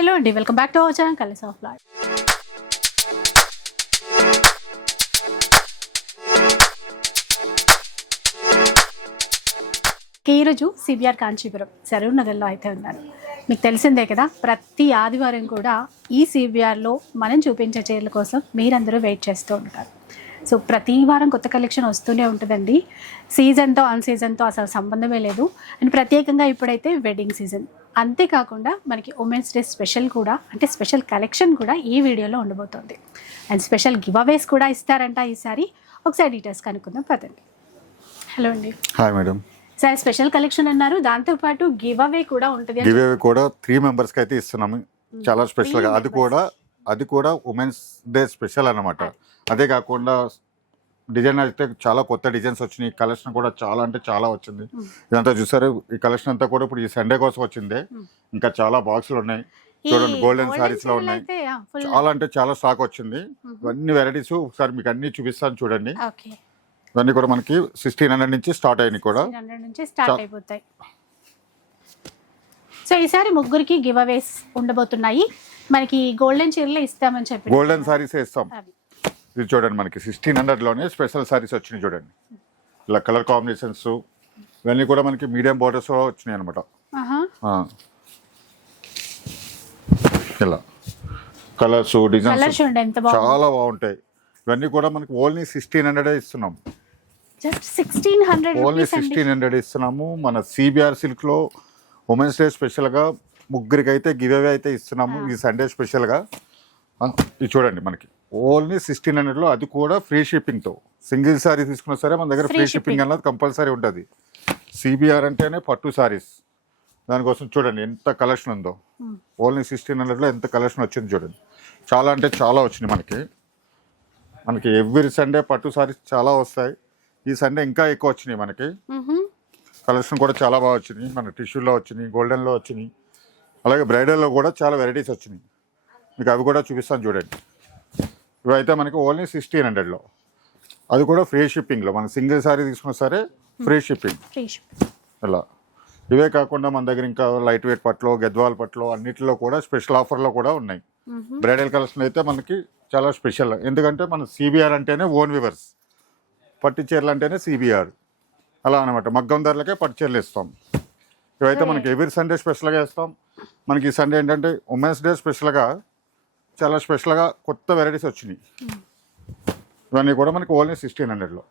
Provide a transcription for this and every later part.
Hello అండి welcome back to our channel of lord ఈరోజు CBR Kanchipuram Saroor నగర్లో అయితే ఉన్నాను. మీకు తెలిసిందే కదా ప్రతి ఆదివారం కూడా ఈ సిబిఆర్లో మనం చూపించే చీరల కోసం మీరందరూ వెయిట్ చేస్తూ ఉంటారు. సో ప్రతి వారం కొత్త కలెక్షన్ వస్తూనే ఉంటుందండి. సీజన్తో అన్ సీజన్తో అసలు సంబంధమే లేదు. అండ్ ప్రత్యేకంగా ఇప్పుడైతే వెడ్డింగ్ సీజన్ అంతేకాకుండా మనకి ఉమెన్స్ డే స్పెషల్ కూడా అంటే స్పెషల్ కలెక్షన్ కూడా ఈ వీడియోలో ఉండబోతోంది. అండ్ స్పెషల్ గివ్ అవేస్ కూడా ఇస్తారంట ఈసారి ఒకసారి డీటెయిల్స్ కనుక్కుందాం పదండి. హలో అండి. Hi madam sir special collection అన్నారు. దాంతోపాటు గివ్ అవే కూడా ఉంటుంది గివ్ అవే కూడా త్రీ మెంబర్స్కి అయితే ఇస్తున్నాము. చాలా స్పెషల్గా అది కూడా అది కూడా ఉమెన్స్ డే స్పెషల్ అన్నమాట. అదే కాకుండా డిజైన్ అయితే చాలా కొత్త డిజైన్స్ వచ్చినాయి. కలెక్షన్ కూడా చాలా అంటే చాలా వచ్చింది. ఇదంతా చూసారు. ఈ కలెక్షన్ అంతా కూడా ఇప్పుడు ఈ సండే కోసం వచ్చింది. ఇంకా చాలా బాక్సులు ఉన్నాయి. చూడండి గోల్డెన్ సారీస్లో ఉన్నాయి. చాలా అంటే చాలా స్టాక్ వచ్చింది. ఇవన్నీ వెరైటీస్ ఒకసారి మీకు అన్ని చూపిస్తాను చూడండి. ఇవన్నీ కూడా మనకి సిక్స్టీన్ హండ్రెడ్ నుంచి స్టార్ట్ అయినాయి కూడా. స్టార్ట్ అయిపోతాయి. సో ఈసారి ముగ్గురికి గివ్ అవేస్ ఉండబోతున్నాయి. మనకి గోల్డెన్ చీరలు ఇస్తామని చెప్పి గోల్డెన్ సారీస్ ఇస్తాం. ఇది చూడండి మనకి. సిక్స్టీన్ హండ్రెడ్లోనే స్పెషల్ సారీస్ వచ్చినాయి చూడండి. ఇలా కలర్ కాంబినేషన్స్ ఇవన్నీ కూడా మనకి మీడియం బోర్డర్స్ వచ్చినాయి అనమాట. ఇలా. కలర్స్ కలర్ డిజైన్స్ చాలా బాగుంటాయి. ఇవన్నీ కూడా మనకి ఓన్లీ సిక్స్టీన్ హండ్రెడ్ ఇస్తున్నాం. ఓన్లీ సిక్స్టీన్ హండ్రెడ్ ఇస్తున్నాము. మన సిబిఆర్ సిల్క్లో ఉమెన్స్ డే స్పెషల్గా ముగ్గురికి అయితే గివ్ అవే అయితే ఇస్తున్నాము. ఈ సండే స్పెషల్గా ఇది చూడండి మనకి. ఓన్లీ సిక్స్టీన్ హండ్రెడ్లో అది కూడా ఫ్రీ షిప్పింగ్తో సింగిల్ సారీ తీసుకున్నా సరే మన దగ్గర ఫ్రీ. షిప్పింగ్ అన్నది కంపల్సరీ ఉంటుంది. సిబిఆర్ అంటేనే పట్టు సారీస్ దానికోసం చూడండి ఎంత కలెక్షన్ ఉందో. ఓన్లీ సిక్స్టీన్ హండ్రెడ్లో ఎంత కలెక్షన్ వచ్చింది చూడండి. చాలా అంటే చాలా వచ్చినాయి మనకి. మనకి ఎవ్రీ సండే పట్టు సారీస్ చాలా వస్తాయి. ఈ సండే ఇంకా ఎక్కువ వచ్చినాయి మనకి. కలెక్షన్ కూడా చాలా బాగా వచ్చినాయి. మన టిష్యూలో వచ్చినాయి గోల్డెన్లో వచ్చినాయి. అలాగే బ్రైడల్లో కూడా చాలా వెరైటీస్ వచ్చినాయి. మీకు అవి కూడా చూపిస్తాను చూడండి. ఇవైతే మనకి ఓన్లీ సిక్స్టీన్ హండ్రెడ్లో. అది కూడా ఫ్రీ షిప్పింగ్లో. మన సింగిల్ సారీ తీసుకున్నా సరే ఫ్రీ షిప్పింగ్. ఇలా ఇవే కాకుండా మన దగ్గర ఇంకా లైట్ వెయిట్ పట్లు గద్వాల్ పట్లు అన్నిటిలో కూడా స్పెషల్ ఆఫర్లో కూడా ఉన్నాయి. బ్రైడల్ కలెక్షన్ అయితే మనకి చాలా స్పెషల్. ఎందుకంటే మన సిబిఆర్ అంటేనే ఓన్ వివర్స్. పట్టు చీరలు అంటేనే సిబిఆర్. అలా అనమాట మగ్గం ధరలకే పట్టు చీరలు ఇస్తాం ఇవైతే మనకి ఎవ్రీ సండే స్పెషల్గా ఇస్తాం మనకి ఈ సండే ఏంటంటే ఉమెన్స్ డే స్పెషల్గా చాలా స్పెషల్గా కొత్త వెరైటీస్ వచ్చినాయి. ఇవన్నీ కూడా మనకి ఓన్లీ సిక్స్టీన్ హండ్రెడ్లో.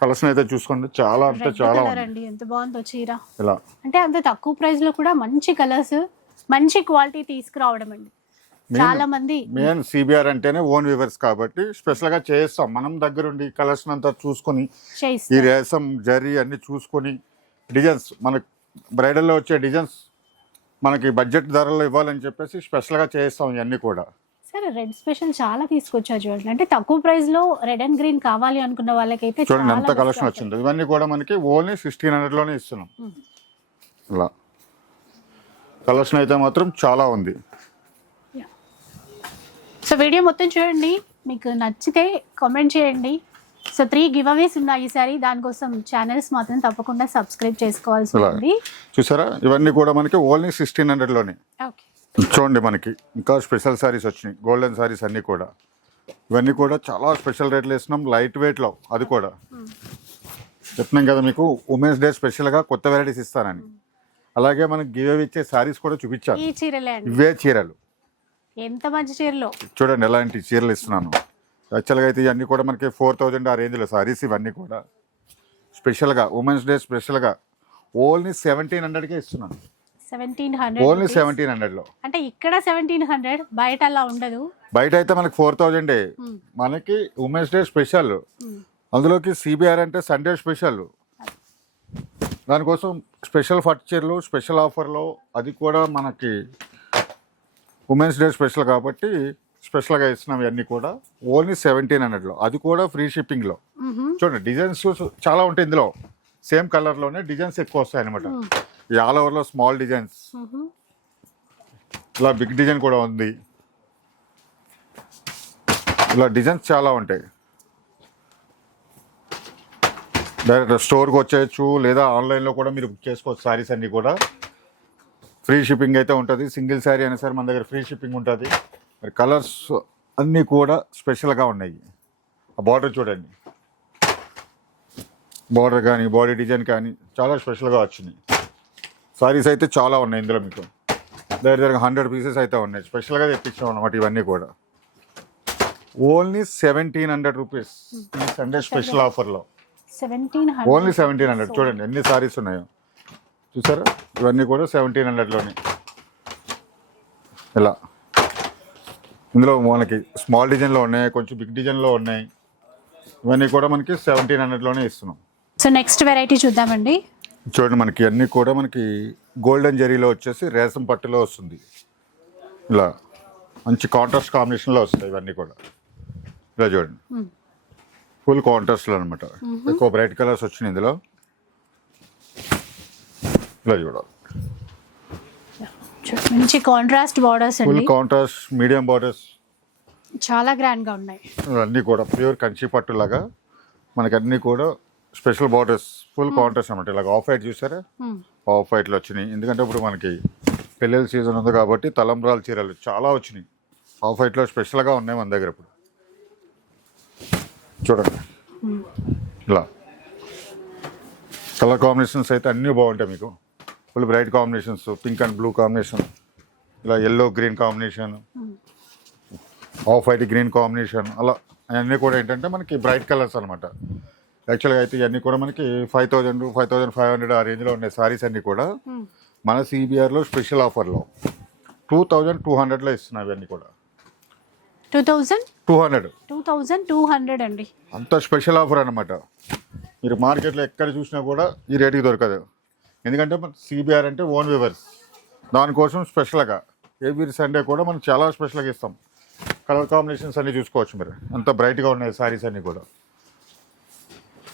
కలెక్షన్ అయితే చూసుకోండి. చాలా అంటే చాలా అండి. ఎంత బాగుందో చీర. ఇలా. అంటే అంత తక్కువ ప్రైస్లో కూడా మంచి కలర్స్ మంచి క్వాలిటీ తీసుకురావడం అండి. చాలా మంది మెయిన్ సిబిఆర్ అంటేనే ఓన్ వివర్స్ కాబట్టి స్పెషల్గా చేస్తాం. మనం దగ్గరుండి కలెక్షన్ అంతా చూసుకొని ఈ రేసం జరీ అన్ని చూసుకొని డిజైన్స్ మన బ్రైడల్లో వచ్చే డిజైన్స్ మనకి బడ్జెట్ ధరల్లో ఇవ్వాలని చెప్పేసి స్పెషల్గా చేస్తాం ఇవన్నీ కూడా. సరే రెడ్ స్పెషల్ చాలా తీసుకొచ్చారు చూడండి. అంటే తక్కువ ప్రైస్లో రెడ్ అండ్ గ్రీన్ కావాలి అనుకున్న వాళ్ళకైతే చూడండి ఎంత కలెక్షన్. వచ్చింది. ఇవన్నీ కూడా మనకి ఓన్లీ సిక్స్టీన్ హండ్రెడ్లోనే ఇస్తున్నాం. ఇలా కలెక్షన్ అయితే మాత్రం చాలా ఉంది. సో వీడియో మొత్తం చూడండి. మీకు నచ్చితే కామెంట్ చేయండి. సో త్రీ గివ్ అవేస్ ఉన్నాయి ఈసారి దానికోసం ఛానల్స్ మాత్రం తప్పకుండా సబ్స్క్రైబ్ చేసుకోవాల్సి ఉంది. చూసారా? ఇవన్నీ కూడా మనకి ఓన్లీ సిక్స్టీన్ హండ్రెడ్లోనే. ఓకే చూడండి మనకి ఇంకా స్పెషల్ సారీస్ వచ్చినాయి. గోల్డెన్ సారీస్ అన్నీ కూడా. ఇవన్నీ కూడా చాలా స్పెషల్ రేట్లు వేస్తున్నాం. లైట్ వెయిట్లో అది కూడా. చెప్తున్నాం కదా మీకు ఉమెన్స్ డే స్పెషల్గా కొత్త వెరైటీస్ ఇస్తానని. అలాగే మనకి గివ్ ఇచ్చే సారీస్ కూడా చూపించాను అండి. ఇవే చీరలు. ఎంత మంచి చీరలో. చూడండి ఎలాంటి చీరలు ఇస్తున్నాను. యాక్చువల్గా అయితే ఇవన్నీ కూడా మనకి ఫోర్ థౌజండ్ ఆ రేంజ్లో సారీస్ ఇవన్నీ కూడా. స్పెషల్గా ఉమెన్స్ డే స్పెషల్గా ఓన్లీ సెవెంటీన్ హండ్రెడ్కే ఇస్తున్నాను. సెవెంటీన్ ఓన్లీ హండ్రెడ్ సెవెంటీన్ హండ్రెడ్లో. అంటే ఇక్కడ సెవెంటీన్ హండ్రెడ్ బయట అలా ఉండదు. బయట అయితే మనకి ఫోర్ థౌజండే. మనకి ఉమెన్స్ డే స్పెషల్. అందులోకి సిబిఆర్ అంటే సండే స్పెషల్. దానికోసం స్పెషల్ ఫర్నిచర్లు స్పెషల్ ఆఫర్లో అది కూడా మనకి ఉమెన్స్ డే స్పెషల్ కాబట్టి స్పెషల్గా ఇస్తున్నాం ఇవన్నీ కూడా ఓన్లీ సెవెంటీన్ హండ్రెడ్లో. అది కూడా ఫ్రీ షిప్పింగ్లో. చూడండి డిజైన్స్ చాలా ఉంటాయి ఇందులో. సేమ్ కలర్లోనే డిజైన్స్ ఎక్కువ వస్తాయి అనమాట ఈ ఆల్ ఓవర్లో స్మాల్ డిజైన్స్. ఇలా బిగ్ డిజైన్ కూడా ఉంది. ఇలా డిజైన్స్ చాలా ఉంటాయి. డైరెక్ట్ స్టోర్కి వచ్చేయచ్చు లేదా ఆన్లైన్లో కూడా మీరు బుక్ చేసుకోవచ్చు సారీస్ అన్నీ కూడా. ఫ్రీ షిప్పింగ్ అయితే ఉంటుంది. సింగిల్ శారీ అయినా సరే మన దగ్గర ఫ్రీ షిప్పింగ్ ఉంటుంది. మరి కలర్స్ అన్నీ కూడా స్పెషల్గా ఉన్నాయి. ఆ బార్డర్ చూడండి. బార్డర్ కానీ బాడీ డిజైన్ కానీ చాలా స్పెషల్గా వచ్చినాయి. సారీస్ అయితే చాలా ఉన్నాయి ఇందులో మీకు. దగ్గర దగ్గర హండ్రెడ్ పీసెస్ అయితే ఉన్నాయి. స్పెషల్గా తెప్పించాం అన్నమాట ఇవన్నీ కూడా. ఓన్లీ సెవెంటీన్ హండ్రెడ్ రూపీస్ ఈ సండే స్పెషల్ ఆఫర్లో సెవెంటీన్ ఓన్లీ సెవెంటీన్ హండ్రెడ్ చూడండి ఎన్ని సారీస్ ఉన్నాయో. చూసారా? ఇవన్నీ కూడా సెవెంటీన్ హండ్రెడ్లోనే ఇలా ఇందులో మనకి స్మాల్ డిజైన్లో ఉన్నాయి కొంచెం బిగ్ డిజైన్లో ఉన్నాయి. ఇవన్నీ కూడా మనకి సెవెంటీన్ హండ్రెడ్లోనే ఇస్తున్నాం. సో నెక్స్ట్ వెరైటీ చూద్దామండి. చూడండి మనకి అన్నీ కూడా మనకి గోల్డెన్ జరీలో వచ్చేసి రేసం పట్టులో వస్తుంది. ఇలా మంచి కాంట్రాస్ట్ కాంబినేషన్లో వస్తాయి ఇవన్నీ కూడా. ఇలా చూడండి. ఫుల్ కాంట్రాస్ట్లో అనమాట ఎక్కువ బ్రైట్ కలర్స్ వచ్చినాయి ఇందులో. ఇలా చూడాలి. చూ- మంచి కాంట్రాస్ట్ బార్డర్స్ ఫుల్ అండి. కాంట్రాస్ట్ మీడియం బార్డర్స్ చాలా గ్రాండ్గా ఉన్నాయి. అన్నీ కూడా ప్యూర్ కంచి పట్టులాగా మనకి అన్నీ కూడా స్పెషల్ బార్డర్స్ ఫుల్ కాంట్రాస్ట్ అనమాట ఇలాగ ఆఫ్ వైట్ చూసారా? Hmm. ఆఫ్ వైట్లు వచ్చినాయి. ఎందుకంటే ఇప్పుడు మనకి పెళ్ళిళ్ళ సీజన్ ఉంది కాబట్టి తలంబ్రాల చీరలు చాలా వచ్చినాయి. ఆఫ్ వైట్లో స్పెషల్గా ఉన్నాయి మన దగ్గర ఇప్పుడు. చూడండి. ఇలా. కలర్ కాంబినేషన్స్ అయితే అన్నీ బాగుంటాయి మీకు. Full bright combinations pink and blue combination ఇలా yellow green combination off white green combination అలా అవన్నీ కూడా ఏంటంటే మనకి బ్రైట్ కలర్స్ అనమాట యాక్చువల్గా అయితే ఇవన్నీ కూడా మనకి five thousand five thousand five hundred ఆ రేంజ్లో ఉన్నాయి సారీస్ అన్నీ కూడా మన సిబిఆర్లో స్పెషల్ ఆఫర్లో టూ థౌజండ్ టూ హండ్రెడ్లో ఇస్తున్నాయి ఇవన్నీ కూడా. Two thousand two hundred two thousand two hundred అండి. అంత స్పెషల్ ఆఫర్ అనమాట మీరు మార్కెట్లో ఎక్కడ చూసినా కూడా ఈ రేటుకి దొరకదు. ఎందుకంటే మన సిబిఆర్ అంటే ఓన్ వివర్స్ దానికోసం స్పెషల్గా ఎవ్రీ సండే కూడా మనం చాలా స్పెషల్గా ఇస్తాం. కలర్ కాంబినేషన్స్ అన్నీ చూసుకోవచ్చు మీరు. ఎంత బ్రైట్గా ఉన్నాయి సారీస్ అన్నీ కూడా.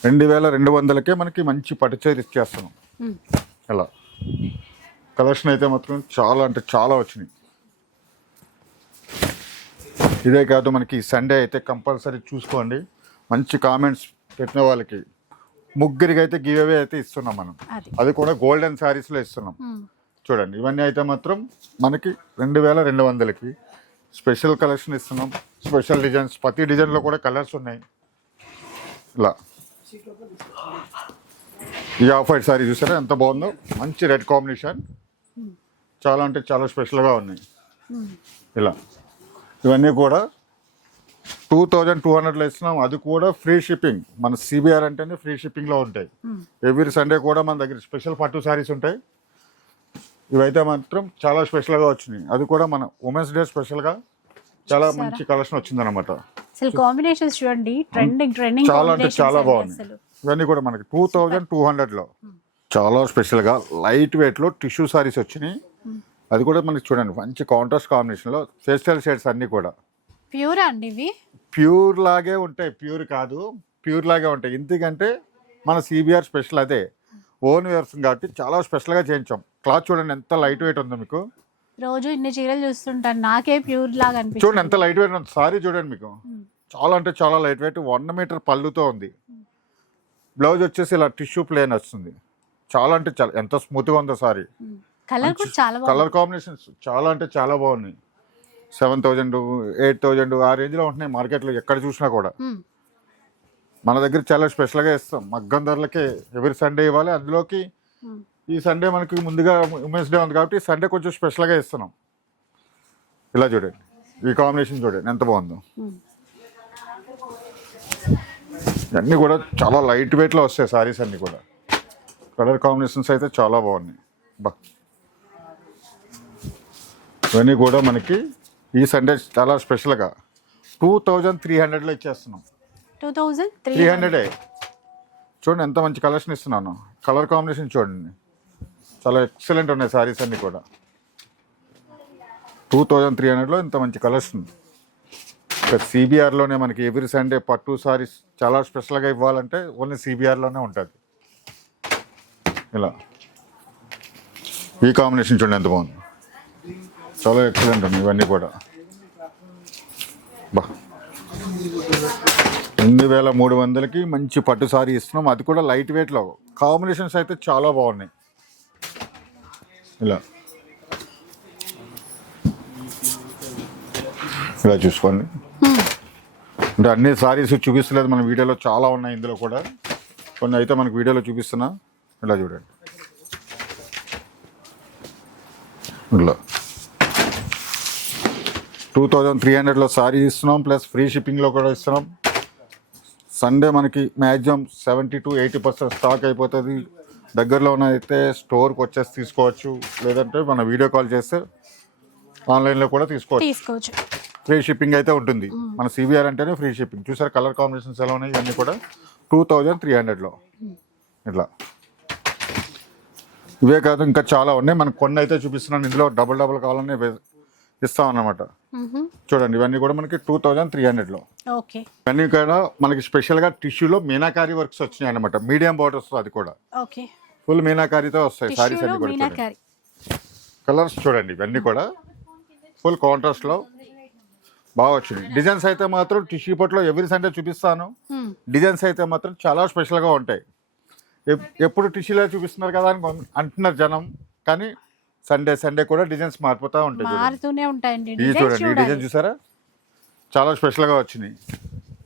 రెండు వేల రెండు వందలకే మనకి మంచి పట్టుచీర ఇచ్చేస్తున్నాం. అలా. కలెక్షన్ అయితే మాత్రం చాలా అంటే చాలా వచ్చినాయి. ఇదే కాదు మనకి సండే అయితే కంపల్సరీ చూసుకోండి. మంచి కామెంట్స్ పెట్టిన వాళ్ళకి ముగ్గురికి అయితే గివ్ అవే అయితే ఇస్తున్నాం మనం. అది. కూడా గోల్డెన్ శారీస్లో ఇస్తున్నాం. చూడండి ఇవన్నీ అయితే మాత్రం మనకి రెండు వేల రెండు వందలకి స్పెషల్ కలెక్షన్ ఇస్తున్నాం. స్పెషల్ డిజైన్స్ ప్రతి డిజైన్లో కూడా కలర్స్ ఉన్నాయి. ఇలా. ఈ ఆఫ్ వైట్ సారీ చూసారా ఎంత బాగుందో. మంచి రెడ్ కాంబినేషన్. చాలా అంటే చాలా స్పెషల్గా ఉన్నాయి. ఇలా. ఇవన్నీ కూడా టూ థౌజండ్ టూ హండ్రెడ్లో ఇస్తున్నాం. అది కూడా ఫ్రీ షిప్పింగ్. మన సిబిఆర్ అంటేనే ఫ్రీ షిప్పింగ్లో ఉంటాయి. ఎవ్రీ సండే కూడా మన దగ్గర స్పెషల్ పట్టు సారీస్ ఉంటాయి. ఇవైతే మాత్రం చాలా స్పెషల్గా వచ్చినాయి. అది కూడా మన ఉమెన్స్ డే స్పెషల్గా చాలా మంచి కలెక్షన్ అసలు కాంబినేషన్స్ చూడండి. ట్రెండింగ్ ట్రెండింగ్ చాలా అంటే చాలా బాగున్నాయి. ఇవన్నీ కూడా మనకి టూ థౌజండ్ టూ హండ్రెడ్లో. చాలా స్పెషల్గా లైట్ వెయిట్లో టిష్యూ సారీస్ వచ్చినాయి. అది కూడా మనకి చూడండి. మంచి కాంట్రాస్ట్ కాంబినేషన్లో ఫెస్టివల్ షేడ్స్ అన్నీ కూడా. ప్యూరా అండి ఇవి? ప్యూర్ లాగే ఉంటాయి. ప్యూర్ కాదు. ప్యూర్ లాగే ఉంటాయి. ఎందుకంటే మన సిబిఆర్ స్పెషల్ అదే. ఓన్ వ్యవస్థ కాబట్టి చాలా స్పెషల్గా చేయించాం. క్లాత్ చూడండి ఎంత లైట్ వెయిట్ ఉందో మీకు. రోజు ఇన్ని చీరలు చూస్తుంటాను. నాకే ప్యూర్ లాగా చూడండి అనిపిస్తుంది ఎంత లైట్ వెయిట్ ఉంది. సారీ చూడండి మీకు. చాలా అంటే చాలా లైట్ వెయిట్. వన్ మీటర్ పళ్ళుతో ఉంది. బ్లౌజ్ వచ్చేసి ఇలా టిష్యూ ప్లేన్ వస్తుంది. చాలా అంటే చాలా ఎంత స్మూత్గా ఉందో సారీ. కలర్ కూడా చాలా కలర్ కాంబినేషన్స్ చాలా అంటే చాలా బాగున్నాయి. సెవెన్ థౌజండ్ ఎయిట్ థౌజండ్ ఆ రేంజ్లో ఉంటున్నాయి మార్కెట్లో ఎక్కడ చూసినా కూడా. మన దగ్గర చాలా స్పెషల్గా ఇస్తాం మగ్గం ధరలకే ఎవరి సండే ఇవ్వాలి. అందులోకి. ఈ సండే మనకి ముందుగా ఉమెన్స్ డే ఉంది కాబట్టి సండే కొంచెం స్పెషల్గా ఇస్తున్నాం ఇలా చూడండి. ఈ కాంబినేషన్ చూడండి. ఎంత బాగుందో. అన్నీ కూడా చాలా లైట్ వెయిట్లో వస్తాయి సారీస్ అన్నీ కూడా. కలర్ కాంబినేషన్స్ అయితే చాలా బాగున్నాయి. బా. ఇవన్నీ కూడా మనకి ఈ సండే చాలా స్పెషల్గా. టూ థౌజండ్ త్రీ హండ్రెడ్లో ఇచ్చేస్తున్నాం. టూ థౌజండ్ త్రీ హండ్రెడే. చూడండి ఎంత మంచి కలెక్షన్ ఇస్తున్నాను. కలర్ కాంబినేషన్ చూడండి. చాలా ఎక్సలెంట్ ఉన్నాయి సారీస్ అన్నీ కూడా. టూ థౌజండ్ త్రీ హండ్రెడ్లో ఇంత మంచి కలెక్షన్ ఇక సిబిఆర్లోనే మనకి ఎవ్రీ సండే పట్టు సారీస్ చాలా స్పెషల్గా ఇవ్వాలంటే ఓన్లీ సిబిఆర్లోనే ఉంటుంది. ఇలా. ఈ కాంబినేషన్ చూడండి ఎంత బాగుంది. చాలా ఎక్సలెంట్ అండి ఇవన్నీ కూడా. బా. రెండు వేల మూడు వందలకి మంచి పట్టు సారీ ఇస్తున్నాం. అది కూడా లైట్ వెయిట్లో కాంబినేషన్స్ అయితే చాలా బాగున్నాయి. ఇలా. ఇలా చూసుకోండి. అంటే అన్ని సారీస్ చూపిస్తలేదు మన వీడియోలో. చాలా ఉన్నాయి ఇందులో కూడా. కొన్ని అయితే మనకు వీడియోలో చూపిస్తున్నా. ఇలా చూడండి. ఇలా. టూ థౌజండ్ త్రీ హండ్రెడ్లో సారీ ఇస్తున్నాం ప్లస్ ఫ్రీ షిప్పింగ్లో కూడా ఇస్తున్నాం. సండే మనకి maximum seventy to eighty percent stock అయిపోతుంది. దగ్గరలో ఉన్న అయితే స్టోర్కి వచ్చేసి తీసుకోవచ్చు లేదంటే మన వీడియో కాల్ చేస్తే ఆన్లైన్లో కూడా తీసుకోవచ్చు. తీసుకోవచ్చు. ఫ్రీ షిప్పింగ్ అయితే ఉంటుంది. మన సివిఆర్ అంటేనే ఫ్రీ షిప్పింగ్. చూసారు కలర్ కాంబినేషన్స్ ఎలా ఉన్నాయి? ఇవన్నీ కూడా టూ థౌజండ్ త్రీ హండ్రెడ్లో. ఇట్లా. ఇవే కాదు ఇంకా చాలా ఉన్నాయి. మనకు కొన్ని అయితే చూపిస్తున్నాను. ఇందులో డబుల్ డబుల్ కావాలని ఇస్తాం అన్నమాట చూడండి ఇవన్నీ కూడా మనకి టూ థౌజండ్ త్రీ హండ్రెడ్లో ఓకే. ఇవన్నీ కూడా మనకి స్పెషల్గా టిష్యూలో మీనాకారి వర్క్స్ వచ్చినాయి అనమాట మీడియం బార్డర్స్ అది కూడా. ఓకే. ఫుల్ మీనాకారితో వస్తాయి సారీస్ అన్ని కూడా కలర్స్ చూడండి ఇవన్నీ కూడా. ఫుల్ కాంట్రాస్ట్లో బాగా వచ్చినాయి. డిజైన్స్ అయితే మాత్రం టిష్యూ పట్లో ఎవ్రీ సండే చూపిస్తాను. డిజైన్స్ అయితే మాత్రం చాలా స్పెషల్గా ఉంటాయి. ఎప్- ఎప్పుడు టిష్యూలో చూపిస్తున్నారు కదా అని అంటున్నారు జనం. కానీ సండే సండే కూడా డిజైన్స్ మారిపోతూ ఉంటాయి చూడండి. మారుతూనే ఉంటాయండి. ఇది డిజైన్స్ చూడండి ఈ డిజైన్ చూసారా? చాలా స్పెషల్గా వచ్చినాయి.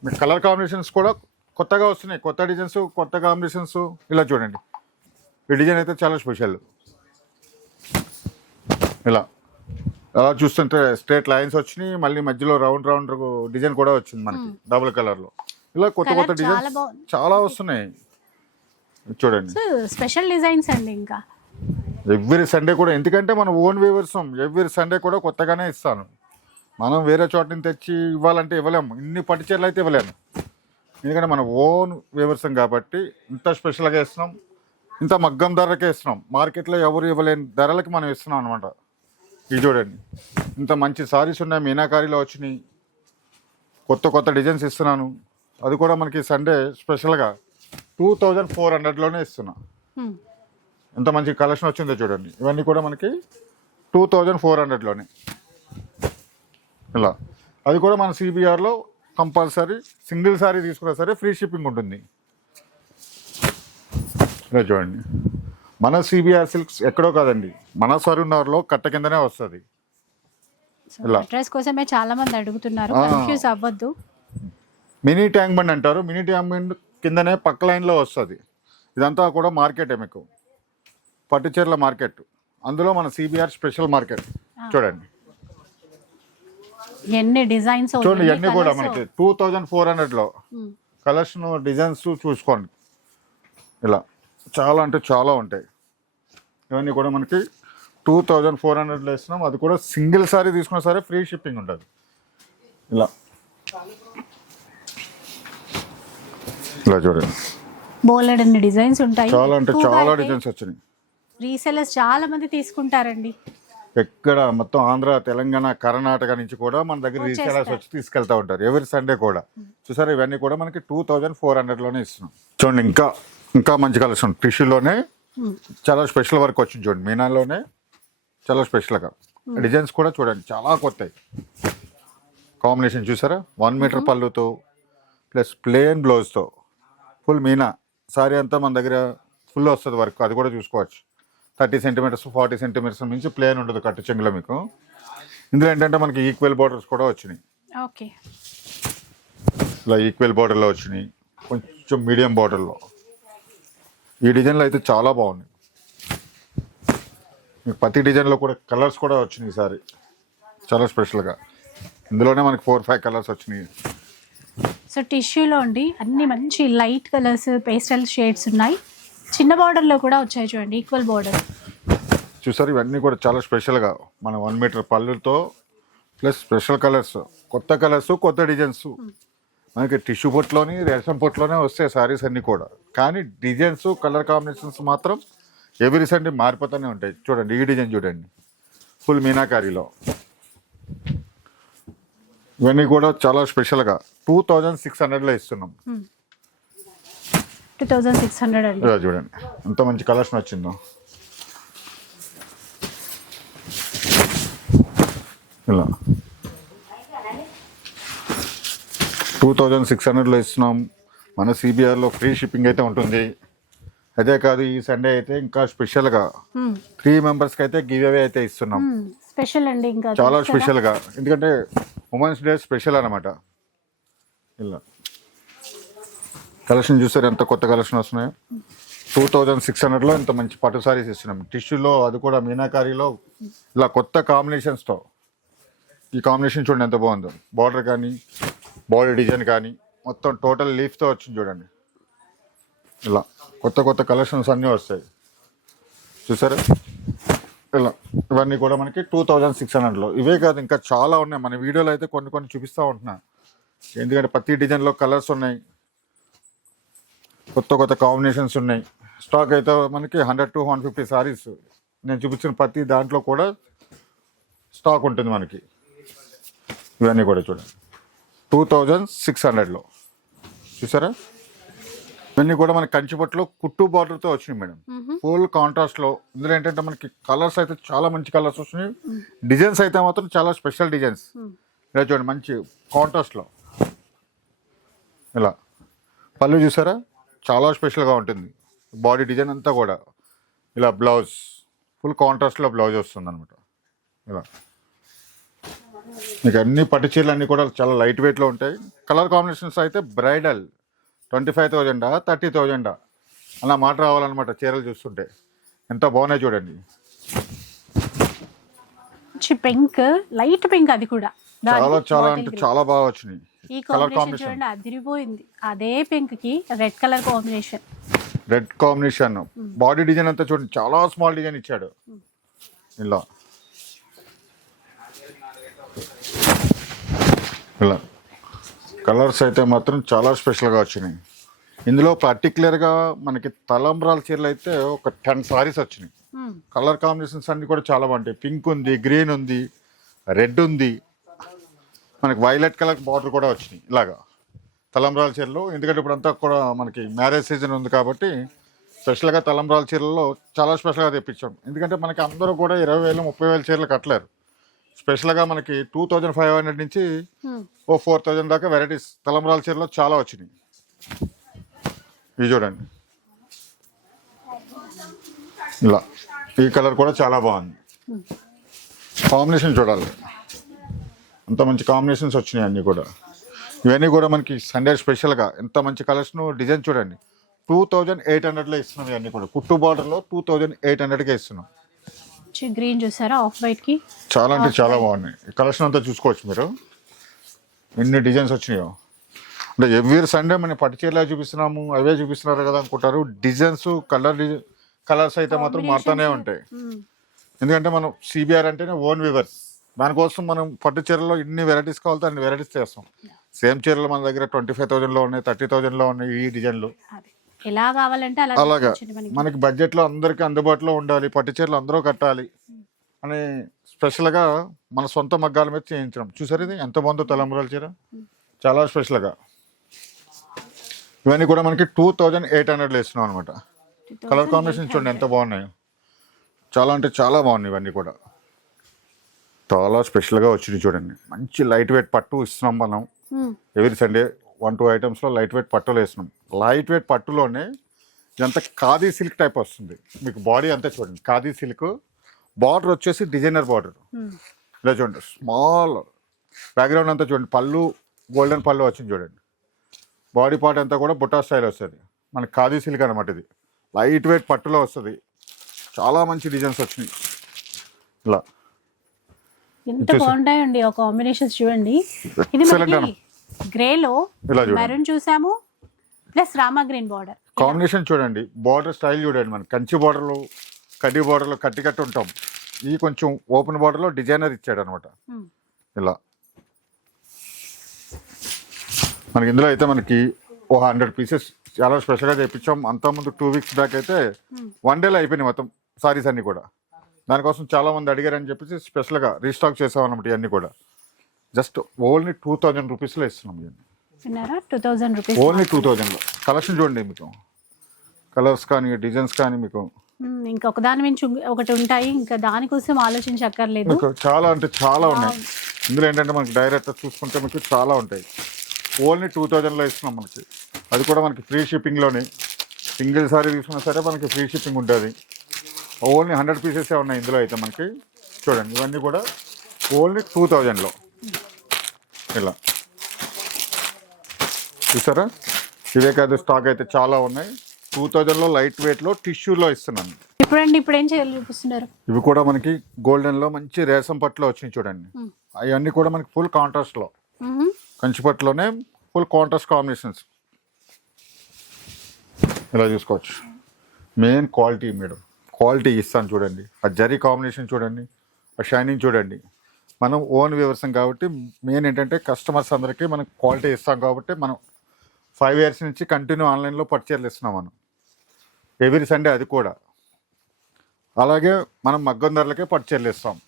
మీకు కలర్ కాంబినేషన్స్ కూడా కొత్తగా వస్తున్నాయి. కొత్త డిజైన్స్ కొత్త కాంబినేషన్స్ ఇలా చూడండి. ఈ డిజైన్ అయితే చాలా స్పెషల్ ఇలా. అలా చూస్తుంటే స్ట్రేట్ లైన్స్ వచ్చినాయి. మళ్ళీ మధ్యలో రౌండ్ రౌండ్ డిజైన్ కూడా వచ్చింది మనకి. డబుల్ కలర్లో ఇలా కొత్త కొత్త డిజైన్స్. చాలా వస్తున్నాయి. చూడండి. స్పెషల్ డిజైన్స్ అండి ఇంకా. ఎవ్రీ సండే కూడా ఎందుకంటే మనం ఓన్ వేవర్స్ ఎవ్రీ సండే కూడా కొత్తగానే ఇస్తాను. మనం వేరే చోట నుంచి తెచ్చి ఇవ్వాలంటే ఇవ్వలేము. ఇన్ని పట్టుచీరలు అయితే ఇవ్వలేము. ఎందుకంటే మన ఓన్ వేవర్సం కాబట్టి ఇంత స్పెషల్గా ఇస్తున్నాం. ఇంత మగ్గం ధరకే ఇస్తున్నాం. మార్కెట్లో ఎవరు ఇవ్వలేని ధరలకి మనం ఇస్తున్నాం అనమాట ఇది చూడండి. ఇంత మంచి సారీస్ ఉన్నాయి. మీనాకారిలో వచ్చినాయి. కొత్త కొత్త డిజైన్స్ ఇస్తున్నాను. అది కూడా మనకి సండే స్పెషల్గా టూ థౌజండ్ ఫోర్ హండ్రెడ్లోనే ఇస్తున్నా. ఎంత మంచి కలెక్షన్ వచ్చిందో చూడండి. ఇవన్నీ కూడా మనకి టూ థౌజండ్ ఫోర్ హండ్రెడ్లోనే ఇలా. అది కూడా మన సిబిఆర్లో కంపల్సరీ సింగిల్ సారీ తీసుకున్నా సరే ఫ్రీ షిప్పింగ్ ఉంటుంది. ఇలా చూడండి. మన సిబిఆర్ సిల్క్స్ ఎక్కడో కాదండి. మన సరూనర్లో కట్ట కిందనే వస్తుంది. అడ్రస్ కోసమే చాలా మంది అడుగుతున్నారు. కన్ఫ్యూజ్ అవ్వద్దు. మినీ ట్యాంక్ బండ్ అంటారు. మినీ ట్యాంక్ బండ్ కిందనే పక్క లైన్లో వస్తుంది. ఇదంతా కూడా మార్కెటే మీకు. పట్టుచీరల మార్కెట్. అందులో మన సిబిఆర్ స్పెషల్ మార్కెట్ చూడండి. ఎన్ని డిజైన్స్ చూడండి ఇవన్నీ కూడా మనకి టూ థౌజండ్ ఫోర్ హండ్రెడ్లో. కలెక్షన్ డిజైన్స్ చూసుకోండి. ఇలా. చాలా అంటే చాలా ఉంటాయి. ఇవన్నీ కూడా మనకి టూ థౌజండ్ ఫోర్ హండ్రెడ్లో ఇస్తున్నాం అది కూడా సింగిల్ సారీ తీసుకున్నా సరే ఫ్రీ షిప్పింగ్ ఉంటుంది. ఇలా. ఇలా చూడండి. డిజైన్స్ ఉంటాయి. చాలా అంటే చాలా డిజైన్స్ వచ్చినాయి. రీసెలర్స్ చాలా మంది తీసుకుంటారండి. ఎక్కడ మొత్తం ఆంధ్ర తెలంగాణ కర్ణాటక నుంచి కూడా మన దగ్గర రీసేలర్స్ వచ్చి తీసుకెళ్తా ఉంటారు. ఎవరి సండే కూడా. చూసారా ఇవన్నీ కూడా మనకి టూ థౌజండ్ ఫోర్ హండ్రెడ్లోనే ఇస్తున్నాం. చూడండి ఇంకా ఇంకా మంచి కలెక్షన్ టిష్యూలోనే. చాలా స్పెషల్ వర్క్ వచ్చింది చూడండి. మీనాలోనే చాలా స్పెషల్గా డిజైన్స్ కూడా చూడండి చాలా కొత్తవి కాంబినేషన్ చూసారా? వన్ మీటర్ పళ్ళుతో ప్లస్ ప్లేన్ బ్లౌజ్తో ఫుల్ మీనా. సారీ అంతా మన దగ్గర ఫుల్ వస్తుంది వర్క్. అది కూడా చూసుకోవచ్చు. థర్టీ సెంటీమీటర్స్ ఫార్టీ సెంటీమీటర్స్ నుంచి ప్లేన్ ఉంటుంది కట్టు చెంగులో మీకు. ఇందులో ఏంటంటే మనకి ఈక్వల్ బార్డర్స్ కూడా వచ్చినాయి. ఓకే. ఇలా ఈక్వల్ బార్డర్లో వచ్చినాయి. కొంచెం మీడియం బార్డర్లో. ఈ డిజైన్లో అయితే చాలా బాగున్నాయి. మీకు ప్రతి డిజైన్లో కూడా కలర్స్ కూడా వచ్చినాయి ఈసారి. చాలా స్పెషల్గా. ఇందులోనే మనకి ఫోర్ ఫైవ్ కలర్స్ వచ్చినాయి. సో టిష్యూలో అండి అన్ని మంచి లైట్ కలర్స్ పేస్టల్ షేడ్స్ ఉన్నాయి. చిన్న బార్డర్లో కూడా వచ్చాయి చూడండి ఈక్వల్ బార్డర్ చూసారు ఇవన్నీ కూడా చాలా స్పెషల్గా మన వన్ మీటర్ పళ్ళుతో ప్లస్ స్పెషల్ కలర్స్ కొత్త కలర్స్ కొత్త డిజైన్స్ మనకి టిష్యూ పొట్లోని రేషన్ పొట్లోనే వస్తాయి సారీస్ అన్నీ కూడా. కానీ డిజైన్స్ కలర్ కాంబినేషన్స్ మాత్రం ఎవ్రీ సండే మారిపోతూనే ఉంటాయి. చూడండి ఈ డిజైన్ చూడండి ఫుల్ మీనాకారీలో. ఇవన్నీ కూడా చాలా స్పెషల్గా టూ థౌజండ్ సిక్స్ హండ్రెడ్లో ఇస్తున్నాం. టూ థౌజండ్ సిక్స్ హండ్రెడ్ అండి. ఇలా చూడండి. ఎంత మంచి కలెక్షన్ వచ్చిందో ఇలా. టూ థౌజండ్ సిక్స్ హండ్రెడ్లో ఇస్తున్నాం. మన సిబిఆర్లో ఫ్రీ షిప్పింగ్ అయితే ఉంటుంది. అదే కాదు ఈ సండే అయితే ఇంకా స్పెషల్గా త్రీ మెంబర్స్కి అయితే గివ్ అవే అయితే ఇస్తున్నాం. స్పెషల్ అండి ఇంకా చాలా? స్పెషల్గా. ఎందుకంటే ఉమెన్స్ డే స్పెషల్ అనమాట ఇలా. కలెక్షన్ చూసారు? ఎంత కొత్త కలెక్షన్ వస్తున్నాయో? టూ థౌజండ్ సిక్స్ హండ్రెడ్లో ఇంత మంచి పట్టు సారీస్ ఇస్తున్నాం. టిష్యూలో అది కూడా మీనాకారీలో ఇలా కొత్త కాంబినేషన్స్తో. ఈ కాంబినేషన్ చూడండి ఎంత బాగుందో. బార్డర్ కానీ బాడీ డిజైన్ కానీ మొత్తం టోటల్ లీఫ్తో వచ్చింది చూడండి. ఇలా కొత్త కొత్త కలెక్షన్స్ అన్నీ వస్తాయి. చూసారా? ఇలా ఇవన్నీ కూడా మనకి టూ థౌజండ్ సిక్స్ హండ్రెడ్లో. ఇవే కాదు ఇంకా చాలా ఉన్నాయి. మన వీడియోలో అయితే కొన్ని కొన్ని చూపిస్తూ ఉంటున్నాను ఎందుకంటే ప్రతి డిజైన్లో కలర్స్ ఉన్నాయి. కొత్త కొత్త కాంబినేషన్స్ ఉన్నాయి. స్టాక్ అయితే మనకి hundred to one fifty sarees నేను చూపించిన ప్రతి దాంట్లో కూడా స్టాక్ ఉంటుంది మనకి. ఇవన్నీ కూడా చూడండి. టూ థౌజండ్ సిక్స్ హండ్రెడ్లో చూసారా? ఇవన్నీ కూడా మనకి కంచిపట్లో కుట్టు బార్డర్తో వచ్చినాయి మేడం. ఫుల్ కాంట్రాస్ట్లో ఇందులో ఏంటంటే మనకి కలర్స్ అయితే చాలా మంచి కలర్స్ వస్తున్నాయి. డిజైన్స్ అయితే మాత్రం చాలా స్పెషల్ డిజైన్స్ ఇలా చూడండి మంచి కాంట్రాస్ట్లో ఇలా. పళ్ళు చూసారా? చాలా స్పెషల్గా ఉంటుంది. బాడీ డిజైన్ అంతా కూడా. ఇలా బ్లౌజ్ ఫుల్ కాంట్రాస్ట్లో బ్లౌజ్ వస్తుంది అనమాట ఇలా. మీకు అన్ని పట్టు చీరలు అన్నీ కూడా చాలా లైట్ వెయిట్లో ఉంటాయి. కలర్ కాంబినేషన్స్ అయితే బ్రైడల్ ట్వంటీ ఫైవ్ థౌజండా థర్టీ థౌజండా. అలా మాట రావాలన్నమాట చీరలు చూస్తుంటే. ఎంత బాగున్నాయి చూడండి. పింక్ లైట్ పింక్ అది కూడా. చాలా చాలా అంటే. చాలా బాగా వచ్చినాయి. ఈ కలర్ కాంబినేషన్ కాంబినేషన్ చూడండి అదిరిపోయింది. అదే పింక్కి red colour combination red combination body design అంతా చూడండి చాలా స్మాల్ డిజైన్ ఇచ్చాడు. ఇలా. ఇలా. కలర్స్ అయితే మాత్రం చాలా స్పెషల్గా వచ్చినాయి. ఇందులో పర్టికులర్గా మనకి తలంబ్రాల చీరలు అయితే ఒక టెన్ సారీస్ వచ్చినాయి. కలర్ కాంబినేషన్స్ అన్ని కూడా చాలా బాగుంటాయి. పింక్ ఉంది గ్రీన్ ఉంది రెడ్ ఉంది. మనకి వైలెట్ కలర్ బార్డర్ కూడా వచ్చినాయి. ఇలాగా. తలంబ్రాల చీరలు. ఎందుకంటే ఇప్పుడు అంతా కూడా మనకి మ్యారేజ్ సీజన్ ఉంది కాబట్టి స్పెషల్గా తలంబ్రాల చీరల్లో చాలా స్పెషల్గా తెప్పించాం. ఎందుకంటే మనకి అందరూ కూడా ఇరవై వేలు ముప్పై వేల చీరలు కట్టలేరు. స్పెషల్గా మనకి టూ థౌజండ్ ఫైవ్ హండ్రెడ్ నుంచి ఓ ఫోర్ థౌజండ్ దాకా వెరైటీస్ తలంబ్రాల చీరలో చాలా వచ్చినాయి. ఇవి చూడండి. ఇలా. ఈ కలర్ కూడా చాలా బాగుంది. కాంబినేషన్ చూడాలి. అంత మంచి కాంబినేషన్స్ వచ్చినాయి అన్నీ కూడా. ఇవన్నీ కూడా మనకి సండే స్పెషల్గా ఎంత మంచి కలర్స్ను డిజైన్ చూడండి. టూ థౌజండ్ ఎయిట్ హండ్రెడ్లో ఇస్తున్నాం ఇవన్నీ కూడా. కుట్టు బార్డర్లో టూ థౌజండ్ ఎయిట్ హండ్రెడ్కే ఇస్తున్నాం. గ్రీన్ చూసారా? ఆఫ్ వైట్కి? చాలా అంటే చాలా బాగున్నాయి. కలెక్షన్ అంతా చూసుకోవచ్చు మీరు. ఎన్ని డిజైన్స్ వచ్చినాయో. అంటే ఎవ్రీ సండే మనం పట్టు చీరలే చూపిస్తున్నాము అవే చూపిస్తున్నారు కదా అనుకుంటారు. డిజైన్స్ కలర్ కలర్స్ అయితే మాత్రం మారుతూనే ఉంటాయి. ఎందుకంటే మనం సిబిఆర్ అంటేనే ఓన్ వివర్స్ దానికోసం మనం పట్టు చీరలో ఇన్ని వెరైటీస్ కావాలితే అన్ని వెరైటీస్ చేస్తాం. సేమ్ చీరలు మన దగ్గర ట్వంటీ ఫైవ్ థౌజండ్లో ఉన్నాయి థర్టీ థౌజండ్లో ఉన్నాయి ఈ డిజైన్లు. ఎలా కావాలంటే అలా అలాగా. మనకి. మనకి బడ్జెట్లో అందరికీ అందుబాటులో ఉండాలి పట్టు చీరలు అందరూ కట్టాలి అని స్పెషల్గా మన సొంత మగ్గాల మీద చేయించడం. చూసారు ఇది? ఎంత బాగుందో తలంబరాల చీర? చాలా స్పెషల్గా. ఇవన్నీ కూడా మనకి టూ థౌజండ్ ఎయిట్ హండ్రెడ్లో ఇస్తున్నాం అనమాట కలర్ కాంబినేషన్ చూడండి ఎంత బాగున్నాయో. చాలా అంటే చాలా బాగున్నాయి ఇవన్నీ కూడా. చాలా స్పెషల్గా వచ్చినాయి చూడండి. మంచి లైట్ వెయిట్ పట్టు ఇస్తున్నాం మనం. ఎవ్రీ సండే వన్ టూ ఐటమ్స్లో లైట్ వెయిట్ పట్టులో వేస్తున్నాం. లైట్ వెయిట్ పట్టులోనే ఇదంతా ఖాదీ సిల్క్ టైప్ వస్తుంది. మీకు బాడీ అంతా చూడండి. ఖాదీ సిల్క్ బార్డర్ వచ్చేసి డిజైనర్ బార్డర్. ఇలా చూడండి. స్మాల్ బ్యాక్గ్రౌండ్ అంతా చూడండి. పళ్ళు గోల్డెన్ పళ్ళు వచ్చింది చూడండి. బాడీ పార్ట్ అంతా కూడా బుట్టా స్టైల్ వస్తుంది. మనకి ఖాదీ సిల్క్ అనమాట ఇది. లైట్ వెయిట్ పట్టులో వస్తుంది. చాలా మంచి డిజైన్స్ వచ్చినాయి. ఇలా. ఎంత బాగుంటాయండి ఆ కాంబినేషన్స్ చూడండి. ఇది మనకి గ్రేలో. మెరూన్ చూసాము plus rama green border combination చూడండి. బార్డర్ స్టైల్ చూడండి మన కంచి బార్డర్లో కడ్డీ బార్డర్లో కట్టి కట్టి ఉంటాం. ఈ కొంచెం ఓపెన్ బార్డర్లో డిజైనర్ ఇచ్చాడు అనమాట ఇలా. మనకి ఇందులో అయితే మనకి ఓ హండ్రెడ్ పీసెస్ చాలా స్పెషల్గా చేయించాం అంతకుముందు టూ వీక్స్ బ్యాక్ అయితే వన్ డేలో అయిపోయినాయి మొత్తం సారీస్ అన్నీ కూడా. దానికోసం చాలా మంది అడిగారని చెప్పేసి స్పెషల్గా రీస్టాక్ చేసాం అనమాట ఇవన్నీ కూడా. జస్ట్ ఓన్లీ టూ థౌజండ్ రూపీస్లో ఇస్తున్నాం ఇవన్నీ విన్నారా? Two thousand rupees only two థౌజండ్లో. కలెక్షన్ చూడండి మీకు. కలర్స్ కానీ డిజైన్స్ కానీ మీకు. ఇంకొక దాని నుంచి ఒకటి ఉంటాయి. ఇంకా దానికోసం ఆలోచించక్కర్లేదు మీకు చాలా అంటే చాలా ఉన్నాయి. ఇందులో ఏంటంటే మనకి డైరెక్ట్ చూసుకుంటే మీకు చాలా ఉంటాయి. ఓన్లీ టూ థౌజండ్లో ఇస్తున్నాం మనకి. అది కూడా మనకి ఫ్రీ షిప్పింగ్లోనే. సింగిల్ సారీ తీసుకున్నా సరే మనకి ఫ్రీ షిప్పింగ్ ఉంటుంది. ఓన్లీ హండ్రెడ్ పీసెసే ఉన్నాయి ఇందులో అయితే మనకి. చూడండి ఇవన్నీ కూడా ఓన్లీ టూ థౌజండ్లో. ఇలా. చూసారా? ఇవే కాదు స్టాక్ అయితే చాలా ఉన్నాయి. టూ థౌజండ్లో లైట్ వెయిట్లో టిష్యూలో ఇస్తున్నాను. ఇప్పుడండి ఇప్పుడు ఏం చేయాలి చూపిస్తున్నారు? ఇవి కూడా మనకి గోల్డెన్లో మంచి రేసం పట్టులో వచ్చినాయి చూడండి. అవన్నీ కూడా మనకి ఫుల్ కాంట్రాస్ట్లో. కంచిపట్టులోనే ఫుల్ కాంట్రాస్ట్ కాంబినేషన్స్ ఇలా చూసుకోవచ్చు. మెయిన్ క్వాలిటీ మేడం క్వాలిటీ ఇస్తాను చూడండి. ఆ జరీ కాంబినేషన్ చూడండి. ఆ షైనింగ్ చూడండి. మనం ఓన్ వ్యవసాయం కాబట్టి మెయిన్ ఏంటంటే కస్టమర్స్ అందరికీ మనం క్వాలిటీ ఇస్తాం కాబట్టి మనం ఫైవ్ ఇయర్స్ నుంచి కంటిన్యూ ఆన్లైన్లో పర్చేర్లు ఇస్తున్నాం మనం. ఎవ్రీ సండే అది కూడా. అలాగే మనం మగ్గం ధరలకే పర్చేర్లు ఇస్తాం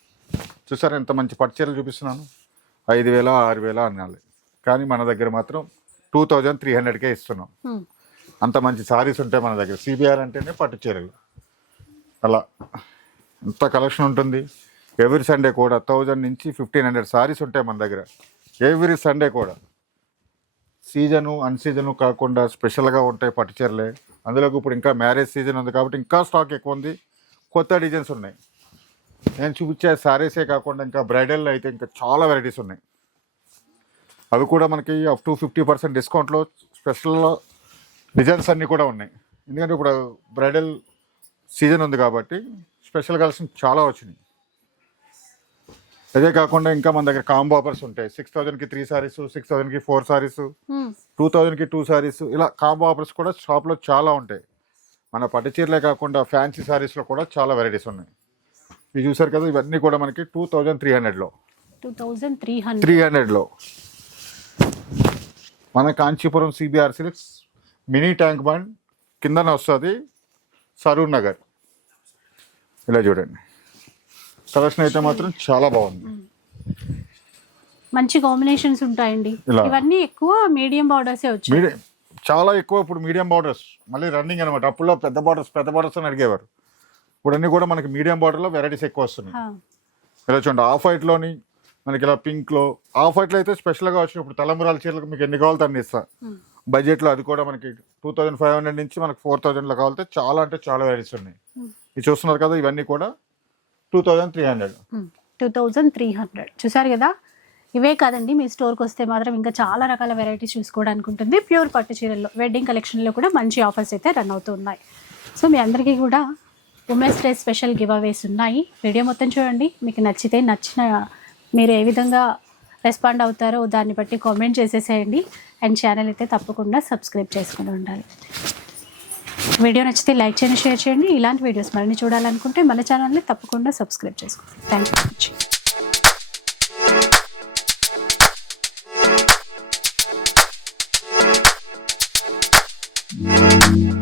చూసారా ఎంత మంచి పర్చేర్లు చూపిస్తున్నాను? ఐదు వేల ఆరు వేల అనాలి. కానీ మన దగ్గర మాత్రం టూ థౌజండ్ త్రీ హండ్రెడ్కే ఇస్తున్నాం. అంత మంచి సారీస్ ఉంటాయి మన దగ్గర. సిబిఆర్ అంటేనే పట్టు చీరలు. అలా ఎంత కలెక్షన్ ఉంటుంది? ఎవ్రీ సండే కూడా థౌజండ్ నుంచి ఫిఫ్టీన్ హండ్రెడ్ సారీస్ ఉంటాయి మన దగ్గర. ఎవ్రీ సండే కూడా. సీజను అన్సీజను కాకుండా స్పెషల్గా ఉంటాయి పట్టు చీరలే అందులోకి ఇప్పుడు ఇంకా మ్యారేజ్ సీజన్ ఉంది కాబట్టి ఇంకా స్టాక్ ఎక్కువ ఉంది. కొత్త డిజైన్స్ ఉన్నాయి. నేను చూపించే శారీసే కాకుండా ఇంకా బ్రైడల్ అయితే ఇంకా చాలా వెరైటీస్ ఉన్నాయి. అవి కూడా మనకి అప్ టు ఫిఫ్టీ పర్సెంట్ డిస్కౌంట్లో స్పెషల్ డిజైన్స్ అన్నీ కూడా ఉన్నాయి. ఎందుకంటే ఇప్పుడు బ్రైడల్ సీజన్ ఉంది కాబట్టి స్పెషల్ కలెక్షన్ చాలా వచ్చినాయి. అదే కాకుండా ఇంకా మన దగ్గర కాంబో ఆఫర్స్ ఉంటాయి. సిక్స్ థౌజండ్కి త్రీ సారీస్ సిక్స్ థౌజండ్కి ఫోర్ సారీస్ మ్మ్. టూ థౌజండ్కి టూ సారీస్ ఇలా కాంబో ఆఫర్స్ కూడా షాప్లో చాలా ఉంటాయి. మన పట్టు చీరలే కాకుండా ఫ్యాన్సీ సారీస్లో కూడా చాలా వెరైటీస్ ఉన్నాయి. ఇవి చూసారు కదా ఇవన్నీ కూడా మనకి టూ థౌజండ్ త్రీ హండ్రెడ్లో two thousand three hundred. Three హండ్రెడ్లో మన Kanchipuram CBR silks Mini Tank Bund కిందన వస్తుంది. సరూర్ నగర్. ఇలా చూడండి. కలెక్షన్ అయితే మాత్రం చాలా బాగుంది. మంచి కాంబినేషన్స్ ఉంటాయండి. ఇవన్నీ ఎక్కువ మీడియం బార్డర్సే మీడియం చాలా ఎక్కువ ఇప్పుడు మీడియం బార్డర్స్ మళ్ళీ రన్నింగ్ అనమాట అప్పుల్లో పెద్ద బార్డర్స్ పెద్ద బార్డర్స్ అని అడిగేవారు. ఇప్పుడు అన్నీ కూడా మనకి మీడియం బార్డర్లో వెరైటీస్ ఎక్కువ వస్తున్నాయి. ఇలా చూడండి ఆఫ్ వైట్లోని మనకి ఇలా పింక్లో ఆఫ్ వైట్లో అయితే స్పెషల్గా వచ్చినాయి ఇప్పుడు తలంబరాల చీరలకు మీకు ఎన్ని కావాలో మ్మ్. బడ్జెట్లో అది కూడా మనకి టూ థౌజండ్ ఫైవ్ హండ్రెడ్ నుంచి మనకి ఫోర్ థౌజండ్లో కావాలంటే చాలా అంటే చాలా వెరైటీస్ ఉన్నాయి. ఇది చూస్తున్నారు కదా ఇవన్నీ కూడా two thousand three hundred. Two thousand three hundred. చూసారు కదా? ఇవే కాదండి మీ స్టోర్కి వస్తే మాత్రం ఇంకా చాలా రకాల వెరైటీస్ చూసుకోవడానికి ఉంటుంది. ప్యూర్ పట్టు చీరల్లో వెడ్డింగ్ కలెక్షన్లో కూడా మంచి ఆఫర్స్ అయితే రన్ అవుతూ ఉన్నాయి. సో మీ అందరికీ కూడా women's day special giveaways ఉన్నాయి. వీడియో మొత్తం చూడండి. మీకు నచ్చితే నచ్చిన మీరు ఏ విధంగా రెస్పాండ్ అవుతారో దాన్ని బట్టి కామెంట్ చేసేసేయండి. అండ్ ఛానల్ అయితే తప్పకుండా సబ్స్క్రైబ్ చేసుకుని ఉండాలి. వీడియో నచ్చితే లైక్ చేయండి షేర్ చేయండి. ఇలాంటి వీడియోస్ మళ్ళీ చూడాలనుకుంటే మన ఛానల్ని తప్పకుండా సబ్స్క్రైబ్ చేసుకోండి. Thank you much